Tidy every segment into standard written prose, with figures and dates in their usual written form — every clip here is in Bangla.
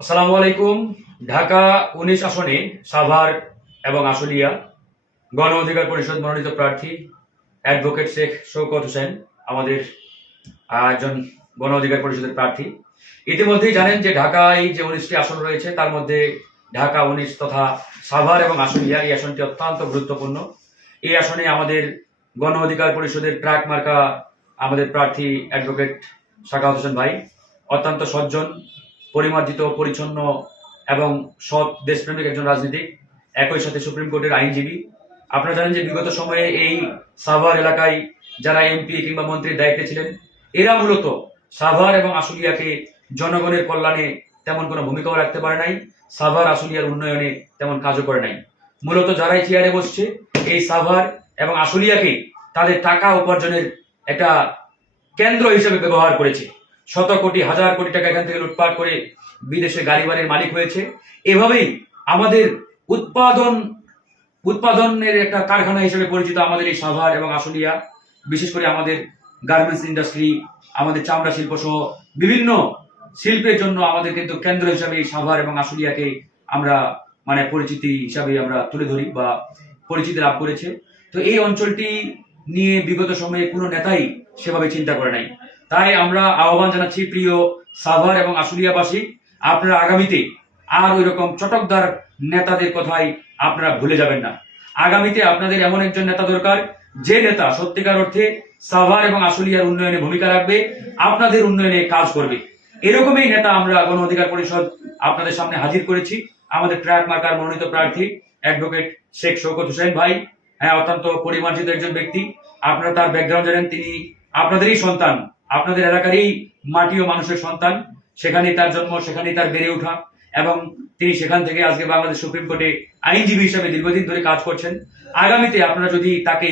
আসসালামু আলাইকুম। ঢাকা ১৯ আসনে সাভার এবং আশুলিয়া গণ অধিকার পরিষদ মনোনীত প্রার্থী অ্যাডভোকেট শেখ শওকত হোসেন আমাদের একজন গণ অধিকার পরিষদের প্রার্থী। ইতিমধ্যেই জানেন যে ঢাকায় যে ১৯টি আসন রয়েছে তার মধ্যে ঢাকা ১৯ তথা সাভার এবং আশুলিয়া এই আসনটি অত্যন্ত গুরুত্বপূর্ণ। এই আসনে আমাদের গণ অধিকার পরিষদের ট্রাক মার্কা আমাদের প্রার্থী অ্যাডভোকেট সাখাওয়াত হোসেন ভাই অত্যন্ত সজ্জন, পরিমার্জিত, পরিচ্ছন্ন এবং সৎ দেশপ্রেমিক একজন রাজনীতিক, একই সাথে সুপ্রিম কোর্টের আইনজীবী। আপনারা জানেন যে বিগত সময়ে এই সাভার এলাকায় যারা এমপি কিংবা মন্ত্রীর দায়িত্বে ছিলেন এরা মূলত সাভার এবং আশুলিয়াকে জনগণের কল্যাণে তেমন কোনো ভূমিকাও রাখতে পারে নাই, সাভার আশুলিয়ার উন্নয়নে তেমন কাজও করে নাই। মূলত যারাই চেয়ারে বসছে এই সাভার এবং আশুলিয়াকে তাদের টাকা উপার্জনের একটা কেন্দ্র হিসেবে ব্যবহার করেছে। শত কোটি, হাজার কোটি টাকা এখান থেকে লুটপাট করে বিদেশে গাড়ি বাড়ির মালিক হয়েছে। এভাবেই আমাদের উৎপাদনের একটা কারখানা হিসেবে পরিচিত আমাদের এই সাভার এবং আশুলিয়া। বিশেষ করে আমাদের গার্মেন্টস ইন্ডাস্ট্রি, আমাদের চামড়া শিল্প সহ বিভিন্ন শিল্পের জন্য আমাদের কিন্তু কেন্দ্র হিসাবে এই সাভার এবং আশুলিয়াকে আমরা পরিচিতি হিসাবে আমরা তুলে ধরি বা পরিচিতি লাভ করেছে। তো এই অঞ্চলটি নিয়ে বিগত সময়ে কোনো নেতাই সেভাবে চিন্তা করে নাই। তাই আমরা আহ্বান জানাচ্ছি প্রিয় সাভার এবং আশুলিয়াবাসী, আপনারা আগামীতে আর ওই রকম চটকদার নেতাদের কথাই আপনারা ভুলে যাবেন না। আগামীতে আপনাদের এমন একজন নেতা দরকার যে নেতা সত্যিকার অর্থে সাভার এবং আশুলিয়ার উন্নয়নে ভূমিকা রাখবে, আপনাদের উন্নয়নে কাজ করবে। এরকমই নেতা আমরা গণ অধিকার পরিষদ আপনাদের সামনে হাজির করেছি। আমাদের ট্রাক মার্কার মনোনীত প্রার্থী অ্যাডভোকেট শেখ শওকত হোসেন ভাই, অত্যন্ত পরিমার্জিত একজন ব্যক্তি। আপনারা তার ব্যাকগ্রাউন্ড জানেন, তিনি আপনাদেরই সন্তান, আপনাদের এলাকারই মাটি ও মানুষের সন্তান। সেখানেই তার জন্ম, সেখানেই তার বেড়ে ওঠা এবং তিনি সেখান থেকে আজকে বাংলাদেশ সুপ্রিম কোর্টে আইনজীবী হিসেবে দীর্ঘদিন ধরে কাজ করছেন। আগামীতে আপনারা যদি তাকে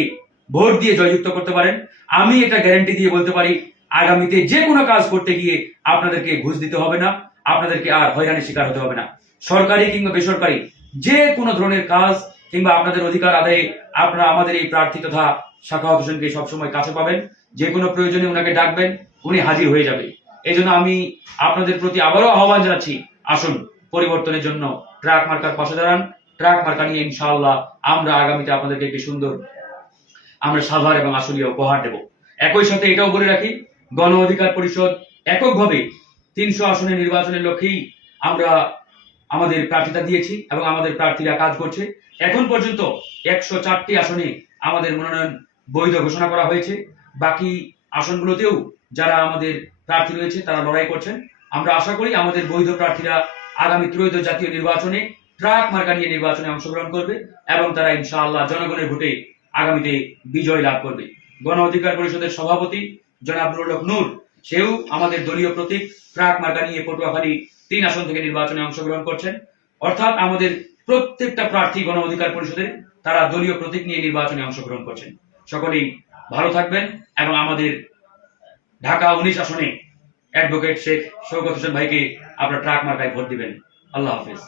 ভোট দিয়ে জয়যুক্ত করতে পারেন, আমি এটা গ্যারান্টি দিয়ে বলতে পারি আগামীতে যে কোনো কাজ করতে গিয়ে আপনাদেরকে ঘুষ দিতে হবে না, আপনাদেরকে আর হয়রানির শিকার হতে হবে না। সরকারি কিংবা বেসরকারি যে কোনো ধরনের কাজ কিংবা আপনাদের অধিকার আদায়ে আপনারা আমাদের এই প্রার্থী তথা সাখাওয়াত হোসেনকে সবসময় কাছে পাবেন। যে কোনো প্রয়োজনে ওনাকে ডাকবেন, উনি হাজির হয়ে যাবে। এই জন্য আমি আপনাদের প্রতি আবারও আহ্বান জানাচ্ছি, আসুন পরিবর্তনের জন্য ট্রাক মার্কার পাশে দাঁড়ান। ট্রাক মার্কা নিয়ে ইনশাআল্লাহ আমরা আগামীতে আপনাদেরকে একটি সুন্দর আমরা সাভার এবং আশুলিয়া উপহার দেব। একই সাথে এটাও বলে রাখি, গণ অধিকার পরিষদ এককভাবে ৩০০ আসনের নির্বাচনের লক্ষ্যেই আমরা আমাদের প্রার্থিতা দিয়েছি এবং আমাদের প্রার্থীরা কাজ করছে। এখন পর্যন্ত ১০৪টি আসনে আমাদের মনোনয়ন বৈধ ঘোষণা করা হয়েছে। বাকি আসনগুলোতেও যারা আমাদের প্রার্থী রয়েছে তারা লড়াই করছেন। আমরা আশা করি আমাদের বৈধ প্রার্থীরা আগামী ত্রয়োদশ জাতীয় নির্বাচনে ট্রাক মার্কা নিয়ে নির্বাচনে অংশগ্রহণ করবে এবং তারা ইনশাআল্লাহ জনগণের ভোটে আগামীতে বিজয় লাভ করবে। গণ অধিকার পরিষদের সভাপতি জনাব নুরুল হক নূর, সেও আমাদের দলীয় প্রতীক ট্রাক মার্কা নিয়ে পটুয়াখালী ৩ আসন থেকে নির্বাচনে অংশগ্রহণ করছেন। অর্থাৎ আমাদের প্রত্যেকটা প্রার্থী গণ অধিকার পরিষদের তারা দলীয় প্রতীক নিয়ে নির্বাচনে অংশগ্রহণ করছেন। সকলেই ভালো থাকবেন এবং আমাদের ঢাকা ১৯ আসনে অ্যাডভোকেট শেখ শওকত হোসেন ভাইকে আপনারা ট্রাক মার্কায় ভোট দিবেন। আল্লাহ হাফেজ।